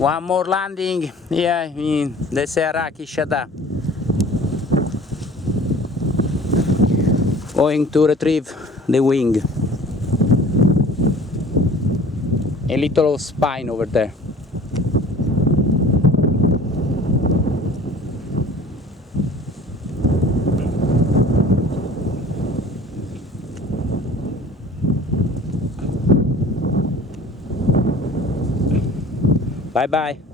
One more landing here in the Serra Quixada. Going to retrieve the wing. A little spine over there. Bye bye.